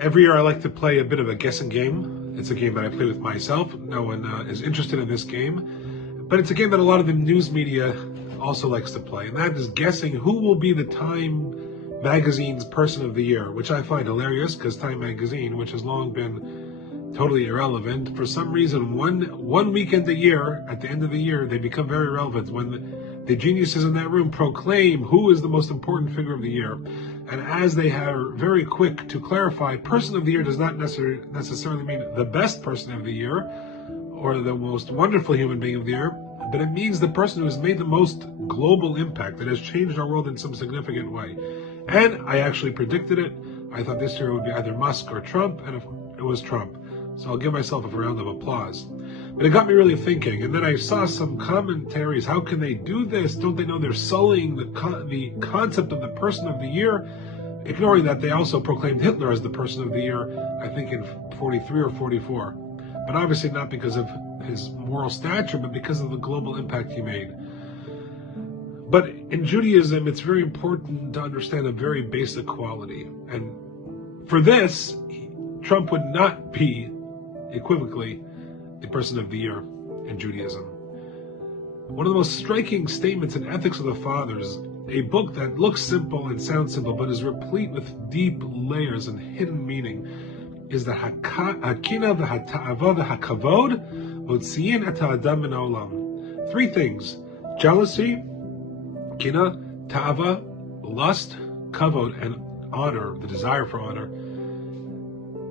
Every year I like to play a bit of a guessing game. It's a game that I play with myself. No one is interested in this game. But it's a game that a lot of the news media also likes to play. And that is guessing who will be the Time Magazine's Person of the Year, which I find hilarious because Time Magazine, which has long been totally irrelevant, for some reason one weekend a year, at the end of the year, they become very relevant when the geniuses in that room proclaim who is the most important figure of the year. And as they are very quick to clarify, Person of the Year does not necessarily mean the best person of the year or the most wonderful human being of the year, but it means the person who has made the most global impact, that has changed our world in some significant way. And I actually predicted it. I thought this year it would be either Musk or Trump, and it was Trump. So I'll give myself a round of applause. But it got me really thinking, and then I saw some commentaries. How can they do this? Don't they know they're sullying the concept of the Person of the Year? Ignoring that, they also proclaimed Hitler as the Person of the Year, I think in 43 or 44. But obviously not because of his moral stature, but because of the global impact he made. But in Judaism, it's very important to understand a very basic quality. And for this, Trump would not be equivocally the Person of the Year in Judaism. One of the most striking statements in Ethics of the Fathers, a book that looks simple and sounds simple, but is replete with deep layers and hidden meaning, is the Hakina v'hata'ava v'hakavod motziin et ha'adam min ha'olam. Three things: jealousy, kina, ta'ava, lust, kavod, and honor, the desire for honor.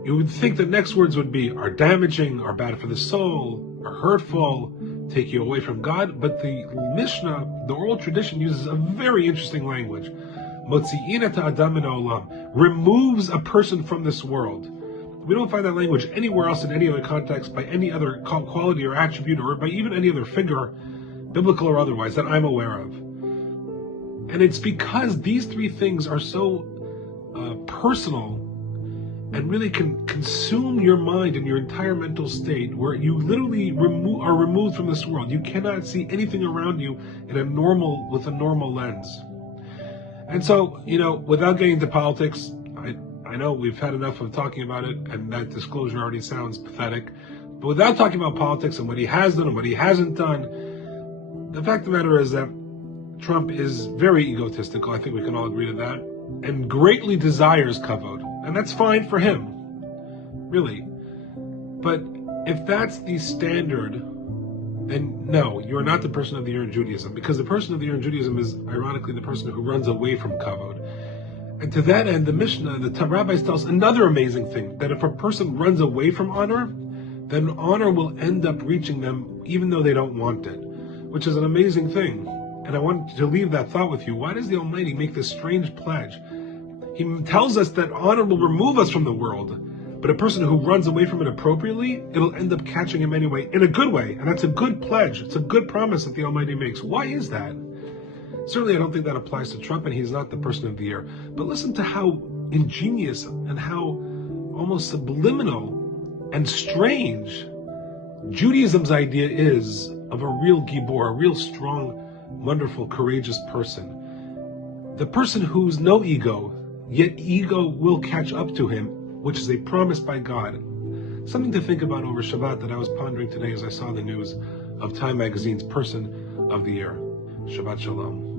You would think the next words would be are damaging, are bad for the soul, are hurtful, take you away from God. But the Mishnah, the oral tradition, uses a very interesting language. Motzi'in et ha'adam min ha'olam, removes a person from this world. We don't find that language anywhere else in any other context, by any other quality or attribute, or by even any other figure, biblical or otherwise, that I'm aware of. And it's because these three things are so personal and really can consume your mind and your entire mental state, where you literally are removed from this world. You cannot see anything around you with a normal lens. And so, without getting into politics, I know we've had enough of talking about it, and that disclosure already sounds pathetic. But without talking about politics and what he has done and what he hasn't done, the fact of the matter is that Trump is very egotistical. I think we can all agree to that. And greatly desires kavod. And that's fine for him, really. But if that's the standard, then no, you are not the Person of the Year in Judaism. Because the Person of the Year in Judaism is, ironically, the person who runs away from kavod. And to that end, the Mishnah, the rabbis tell us another amazing thing, that if a person runs away from honor, then honor will end up reaching them even though they don't want it, which is an amazing thing. And I want to leave that thought with you. Why does the Almighty make this strange pledge? He tells us that honor will remove us from the world, but a person who runs away from it appropriately, it'll end up catching him anyway, in a good way. And that's a good pledge. It's a good promise that the Almighty makes. Why is that? Certainly, I don't think that applies to Trump, and he's not the Person of the Year. But listen to how ingenious and how almost subliminal and strange Judaism's idea is of a real gibor, a real strong, wonderful, courageous person. The person who's no ego, yet ego will catch up to him, which is a promise by God. Something to think about over Shabbat that I was pondering today as I saw the news of Time Magazine's Person of the Year. Shabbat Shalom.